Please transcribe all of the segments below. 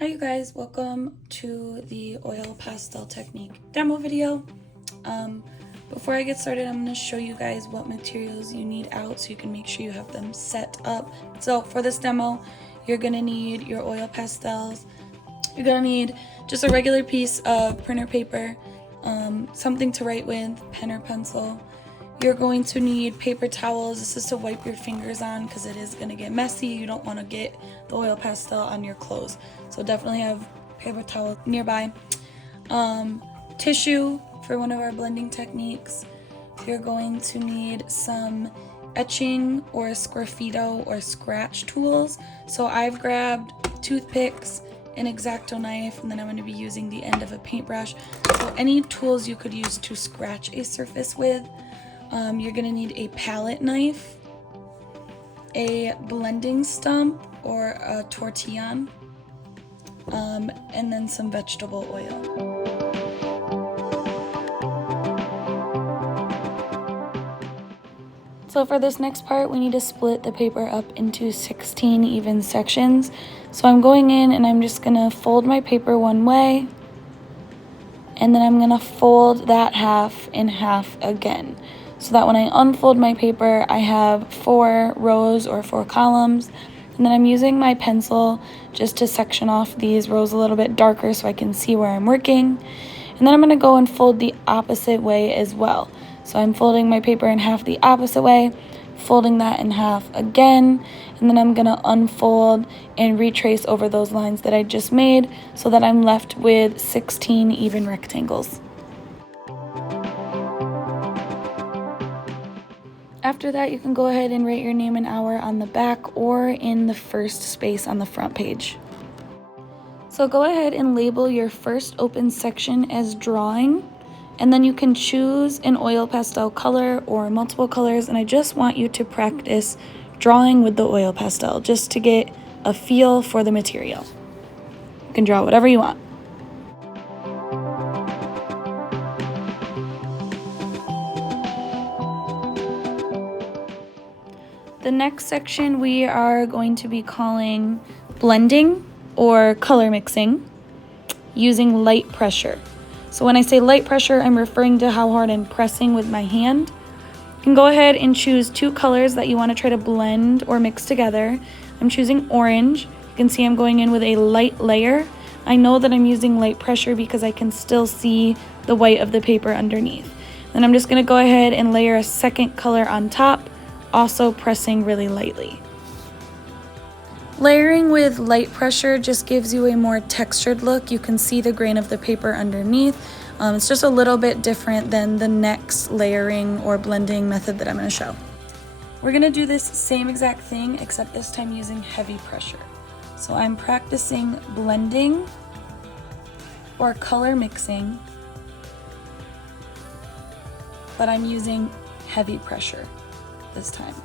Hi you guys, welcome to the oil pastel technique demo video. Before I get started, I'm going to show you guys what materials you need out so you can make sure you have them set up. So for this demo, you're going to need your oil pastels. You're going to need just a regular piece of printer paper, something to write with, pen or pencil. You're going to need paper towels. This is to wipe your fingers on because it is going to get messy. You don't want to get the oil pastel on your clothes. So definitely have paper towels nearby. Tissue for one of our blending techniques. You're going to need some etching or sgraffito or scratch tools. So I've grabbed toothpicks, an X-Acto knife, and then I'm going to be using the end of a paintbrush. So any tools you could use to scratch a surface with. You're going to need a palette knife, a blending stump or a tortillon, and then some vegetable oil. So for this next part, we need to split the paper up into 16 even sections. So I'm going in and I'm just going to fold my paper one way, and then I'm going to fold that half in half again. So that when I unfold my paper, I have 4 rows or 4 columns. And then I'm using my pencil just to section off these rows a little bit darker so I can see where I'm working. And then I'm going to go and fold the opposite way as well. So I'm folding my paper in half the opposite way, folding that in half again, and then I'm going to unfold and retrace over those lines that I just made so that I'm left with 16 even rectangles. After that, you can go ahead and write your name and hour on the back or in the first space on the front page. So go ahead and label your first open section as drawing, and then you can choose an oil pastel color or multiple colors, and I just want you to practice drawing with the oil pastel just to get a feel for the material. You can draw whatever you want. The next section we are going to be calling blending or color mixing using light pressure. So when I say light pressure, I'm referring to how hard I'm pressing with my hand. You can go ahead and choose 2 colors that you want to try to blend or mix together. I'm choosing orange. You can see I'm going in with a light layer. I know that I'm using light pressure because I can still see the white of the paper underneath. Then I'm just going to go ahead and layer a second color on top, also pressing really lightly. Layering with light pressure just gives you a more textured look. You can see the grain of the paper underneath. It's just a little bit different than the next layering or blending method that I'm going to show. We're going to do this same exact thing, except this time using heavy pressure. So I'm practicing blending or color mixing, but I'm using heavy pressure this time.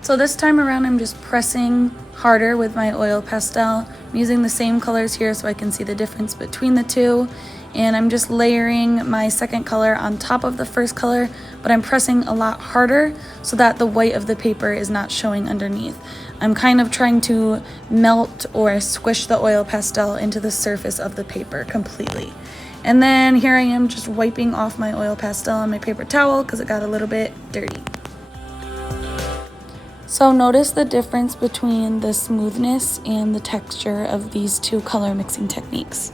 So this time around, I'm just pressing harder with my oil pastel. I'm using the same colors here so I can see the difference between the two. And I'm just layering my second color on top of the first color, but I'm pressing a lot harder so that the white of the paper is not showing underneath. I'm kind of trying to melt or squish the oil pastel into the surface of the paper completely. And then here I am just wiping off my oil pastel on my paper towel because it got a little bit dirty. So notice the difference between the smoothness and the texture of these 2 color mixing techniques.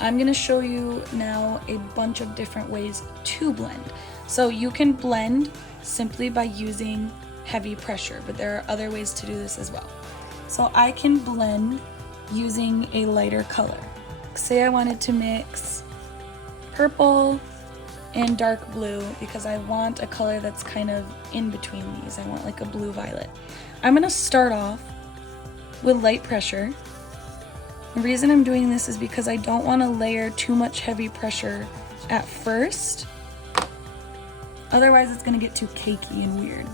I'm going to show you now a bunch of different ways to blend. So you can blend simply by using heavy pressure, but there are other ways to do this as well. So I can blend using a lighter color. Say I wanted to mix purple and dark blue because I want a color that's kind of in between these. I want like a blue violet. I'm going to start off with light pressure. The reason I'm doing this is because I don't want to layer too much heavy pressure at first. Otherwise it's going to get too cakey and weird.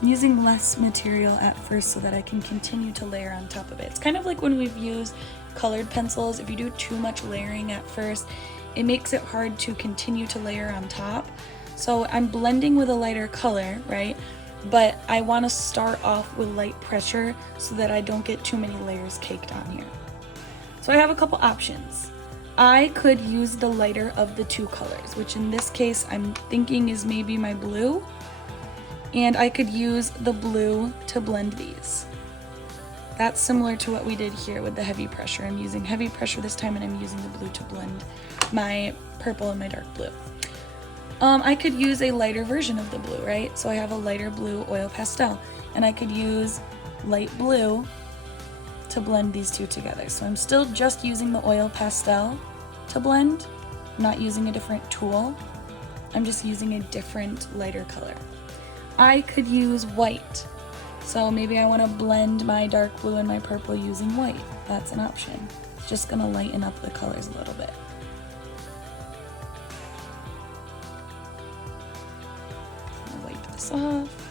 I'm using less material at first so that I can continue to layer on top of it. It's kind of like when we've used colored pencils. If you do too much layering at first, it makes it hard to continue to layer on top. So I'm blending with a lighter color, right? but I want to start off with light pressure so that I don't get too many layers caked on here. So I have a couple options. I could use the lighter of the two colors, which in this case I'm thinking is maybe my blue, and I could use the blue to blend these. That's similar to what we did here with the heavy pressure. I'm using heavy pressure this time and I'm using the blue to blend my purple and my dark blue. I could use a lighter version of the blue, right? So I have a lighter blue oil pastel, and I could use light blue to blend these two together. So I'm still just using the oil pastel to blend, I'm not using a different tool. I'm just using a different lighter color. I could use white. So maybe I want to blend my dark blue and my purple using white. That's an option. It's just going to lighten up the colors a little bit. Wipe this off.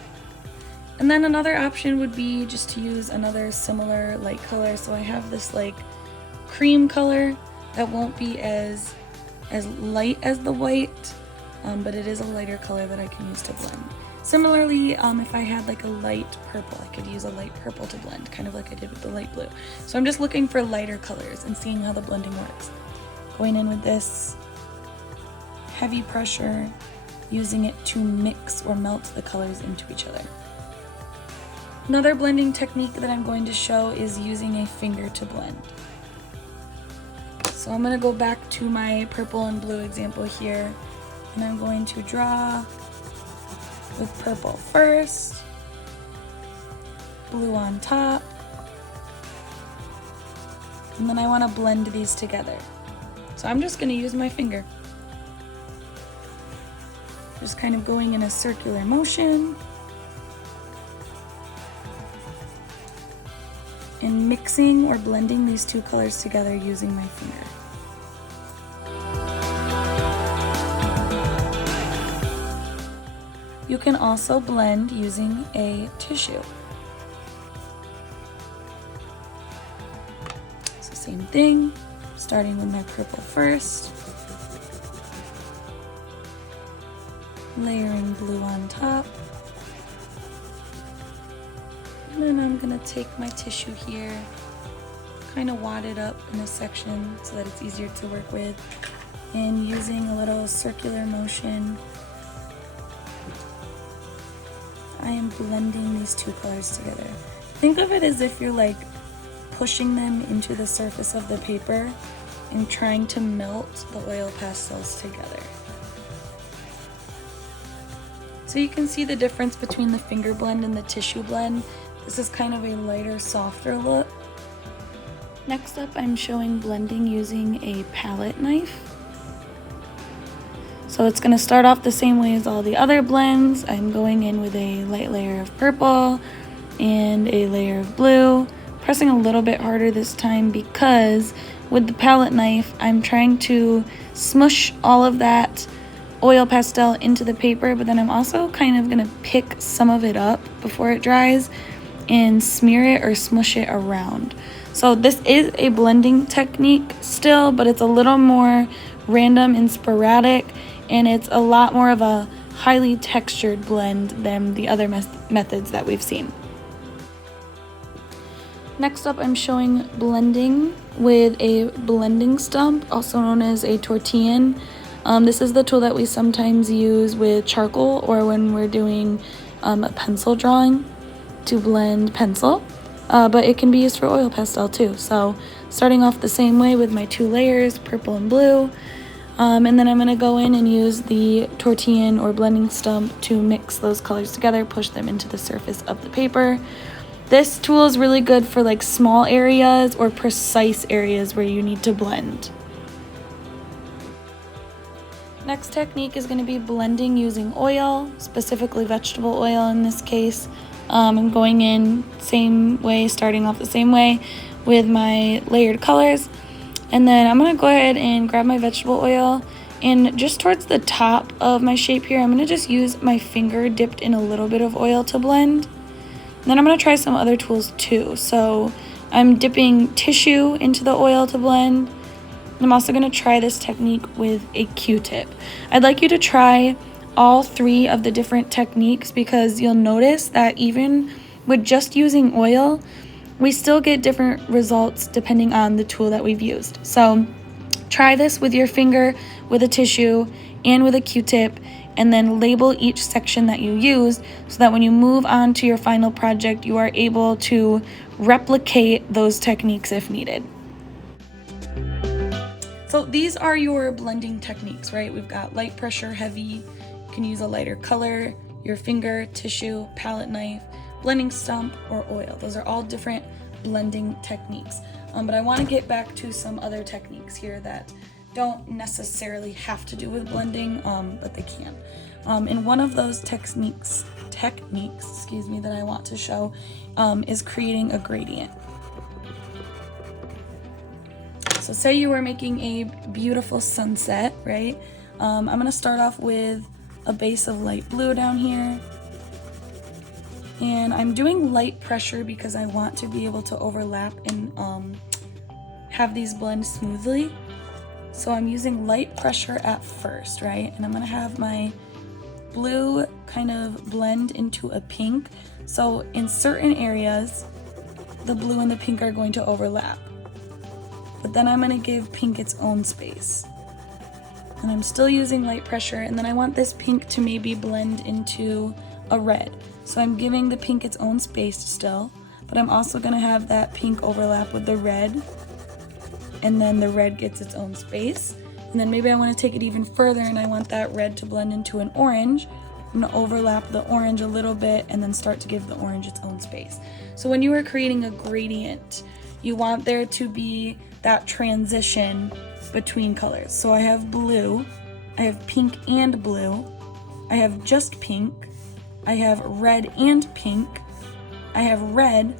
And then another option would be just to use another similar light color. So I have this like cream color that won't be as light as the white, but it is a lighter color that I can use to blend. Similarly, if I had like a light purple, I could use a light purple to blend, kind of like I did with the light blue. So I'm just looking for lighter colors and seeing how the blending works. Going in with this heavy pressure, using it to mix or melt the colors into each other. Another blending technique that I'm going to show is using a finger to blend. So I'm going to go back to my purple and blue example here, and I'm going to draw with purple first, blue on top, and then I want to blend these together. So I'm just going to use my finger. Just kind of going in a circular motion and mixing or blending these two colors together using my finger. You can also blend using a tissue. So same thing, starting with my purple first, layering blue on top, and then I'm gonna take my tissue here, kind of wad it up in a section so that it's easier to work with, and using a little circular motion, I am blending these two colors together. Think of it as if you're like pushing them into the surface of the paper and trying to melt the oil pastels together. So you can see the difference between the finger blend and the tissue blend. This is kind of a lighter, softer look. Next up, I'm showing blending using a palette knife. So it's going to start off the same way as all the other blends. I'm going in with a light layer of purple and a layer of blue, pressing a little bit harder this time because with the palette knife, I'm trying to smush all of that oil pastel into the paper, but then I'm also kind of going to pick some of it up before it dries and smear it or smush it around. So this is a blending technique still, but it's a little more random and sporadic, and it's a lot more of a highly textured blend than the other methods that we've seen. Next up, I'm showing blending with a blending stump, also known as a tortillan. This is the tool that we sometimes use with charcoal or when we're doing a pencil drawing to blend pencil, but it can be used for oil pastel too. So starting off the same way with my two layers, purple and blue, and then I'm going to go in and use the tortillan or blending stump to mix those colors together, push them into the surface of the paper. This tool is really good for like small areas or precise areas where you need to blend. Next technique is going to be blending using oil, specifically vegetable oil in this case. I'm going in same way, starting off the same way with my layered colors. And then I'm going to go ahead and grab my vegetable oil, and just towards the top of my shape here, I'm going to just use my finger dipped in a little bit of oil to blend. And then I'm going to try some other tools too. So I'm dipping tissue into the oil to blend. I'm also going to try this technique with a Q-tip. I'd like you to try all three of the different techniques because you'll notice that even with just using oil, we still get different results depending on the tool that we've used. So try this with your finger, with a tissue, and with a Q-tip, and then label each section that you used so that when you move on to your final project, you are able to replicate those techniques if needed. So these are your blending techniques, right? We've got light pressure, heavy, you can use a lighter color, your finger, tissue, palette knife, blending stump, or oil. Those are all different blending techniques. But I want to get back to some other techniques here that don't necessarily have to do with blending, but they can. And one of those techniques, that I want to show is creating a gradient. So say you were making a beautiful sunset, right? I'm gonna start off with a base of light blue down here. And I'm doing light pressure because I want to be able to overlap and have these blend smoothly. So I'm using light pressure at first, right? And I'm gonna have my blue kind of blend into a pink. So in certain areas, the blue and the pink are going to overlap. But then I'm gonna give pink its own space. And I'm still using light pressure, and then I want this pink to maybe blend into a red. So I'm giving the pink its own space still, but I'm also gonna have that pink overlap with the red, and then the red gets its own space. And then maybe I wanna take it even further and I want that red to blend into an orange. I'm gonna overlap the orange a little bit and then start to give the orange its own space. So when you are creating a gradient, you want there to be that transition between colors. So I have blue, I have pink and blue, I have just pink, I have red and pink, I have red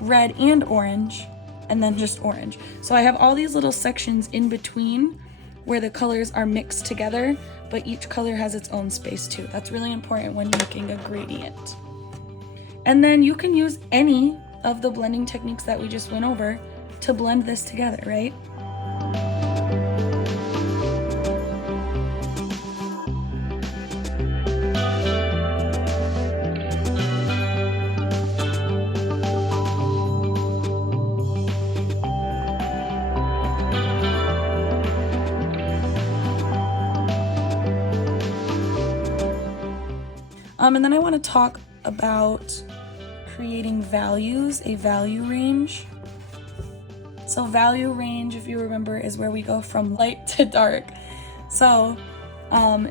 and orange, and then just orange. So I have all these little sections in between where the colors are mixed together, but each color has its own space too. That's really important when making a gradient. And then you can use any of the blending techniques that we just went over to blend this together, right? And then I want to talk about creating values, a value range. So value range, if you remember, is where we go from light to dark. So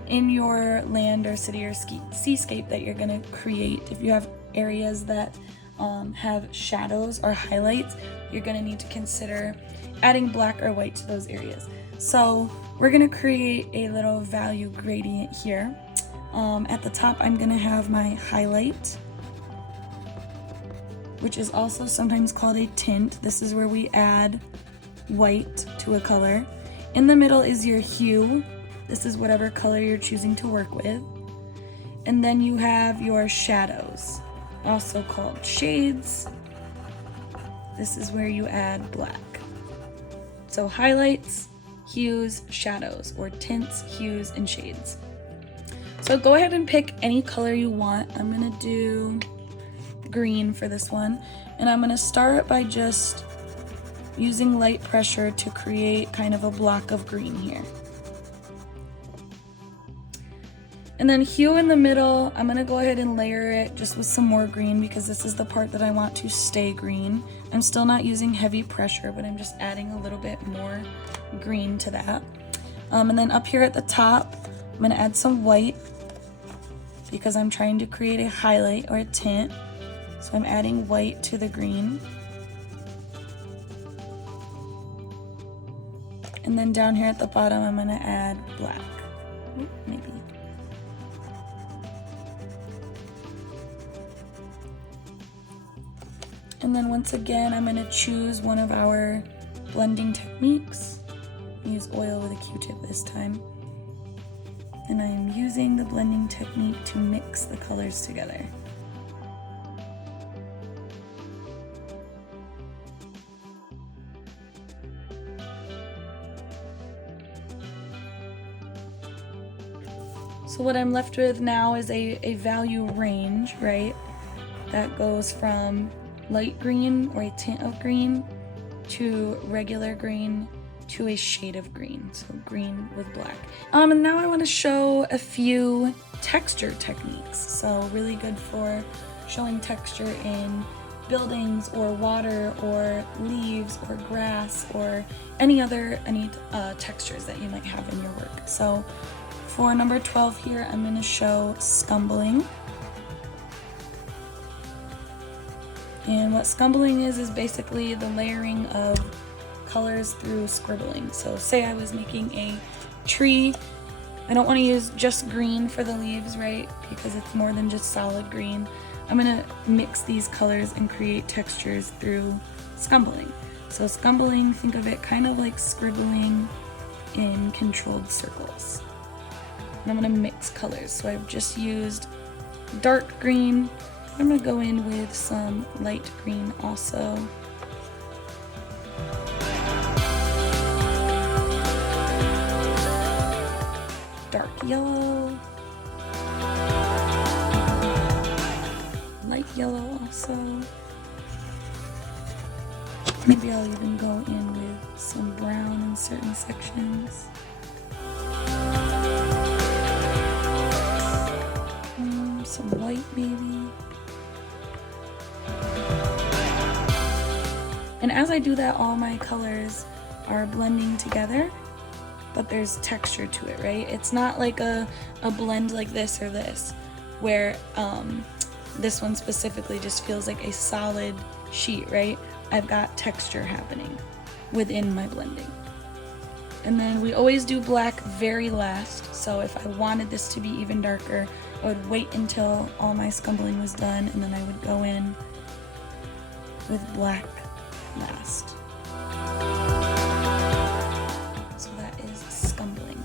in your land or city or seascape that you're gonna create, if you have areas that have shadows or highlights, you're gonna need to consider adding black or white to those areas. So we're gonna create a little value gradient here. At the top, I'm gonna have my highlight, which is also sometimes called a tint. This is where we add white to a color. In the middle is your hue. This is whatever color you're choosing to work with. And then you have your shadows, also called shades. This is where you add black. So highlights, hues, shadows, or tints, hues, and shades. So go ahead and pick any color you want. I'm gonna do green for this one, and I'm gonna start by just using light pressure to create kind of a block of green here. And then hue in the middle, I'm gonna go ahead and layer it just with some more green because this is the part that I want to stay green. I'm still not using heavy pressure, but I'm just adding a little bit more green to that. And then up here at the top, I'm gonna add some white because I'm trying to create a highlight or a tint. So I'm adding white to the green. And then down here at the bottom, I'm gonna add black. Maybe. And then once again, I'm gonna choose one of our blending techniques. Use oil with a Q-tip this time. And I am using the blending technique to mix the colors together. So what I'm left with now is a value range, right? That goes from light green or a tint of green to regular green to a shade of green, so green with black. And now I want to show a few texture techniques. So really good for showing texture in buildings or water or leaves or grass or any textures that you might have in your work. So for number 12 here, I'm going to show scumbling. And what scumbling is basically the layering of colors through scribbling. So say I was making a tree. I don't want to use just green for the leaves, right? Because it's more than just solid green. I'm going to mix these colors and create textures through scumbling. So scumbling, think of it kind of like scribbling in controlled circles. And I'm going to mix colors. So I've just used dark green. I'm going to go in with some light green also. Dark yellow. Light yellow also. Maybe I'll even go in with some brown in certain sections. Some white maybe. And as I do that, all my colors are blending together, but there's texture to it, right? It's not like a blend like this or this, where this one specifically just feels like a solid sheet, right? I've got texture happening within my blending. And then we always do black very last, so if I wanted this to be even darker, I would wait until all my scumbling was done, and then I would go in with black last. So that is scumbling.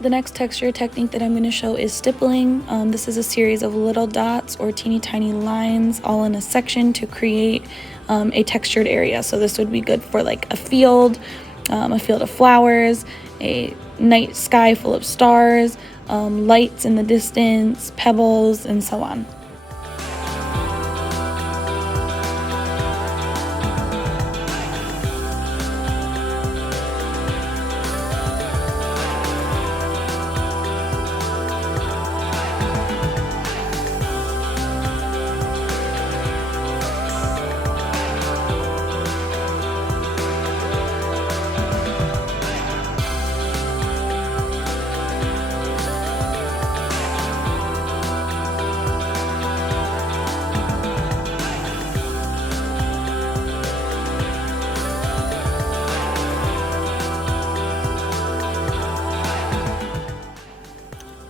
The next texture technique that I'm going to show is stippling. This is a series of little dots or teeny tiny lines all in a section to create a textured area. So this would be good for like a field of flowers, a night sky full of stars, lights in the distance, pebbles, and so on.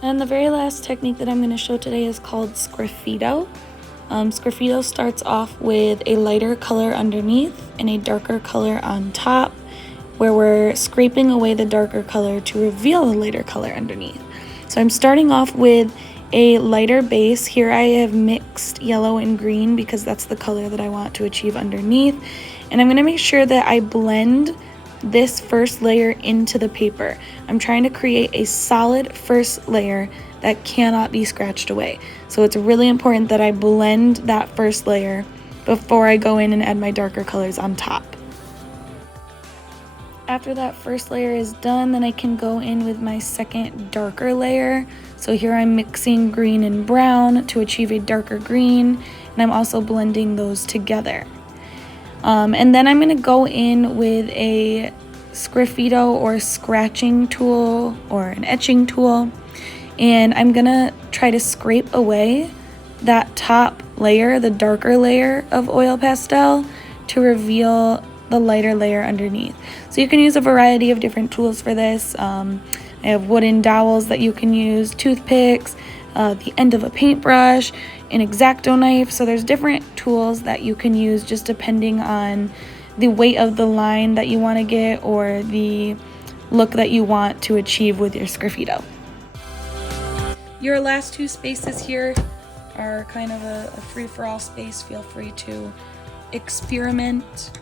And the very last technique that I'm going to show today is called sgraffito. Sgraffito starts off with a lighter color underneath and a darker color on top, where we're scraping away the darker color to reveal the lighter color underneath. So I'm starting off with a lighter base. Here I have mixed yellow and green because that's the color that I want to achieve underneath. And I'm going to make sure that I blend this first layer into the paper. I'm trying to create a solid first layer that cannot be scratched away. So it's really important that I blend that first layer before I go in and add my darker colors on top. After that first layer is done, then I can go in with my second darker layer. So here I'm mixing green and brown to achieve a darker green, and I'm also blending those together. And then I'm going to go in with a sgraffito or scratching tool or an etching tool, and I'm going to try to scrape away that top layer, the darker layer of oil pastel, to reveal the lighter layer underneath. So you can use a variety of different tools for this. I have wooden dowels that you can use, toothpicks, the end of a paintbrush, an X-Acto knife. So there's different tools that you can use just depending on the weight of the line that you want to get or the look that you want to achieve with your sgraffito. Your last two spaces here are kind of a free-for-all space. Feel free to experiment,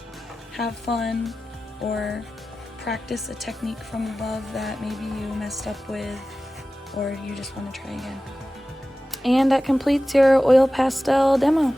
have fun, or practice a technique from above that maybe you messed up with or you just want to try again. And that completes your oil pastel demo.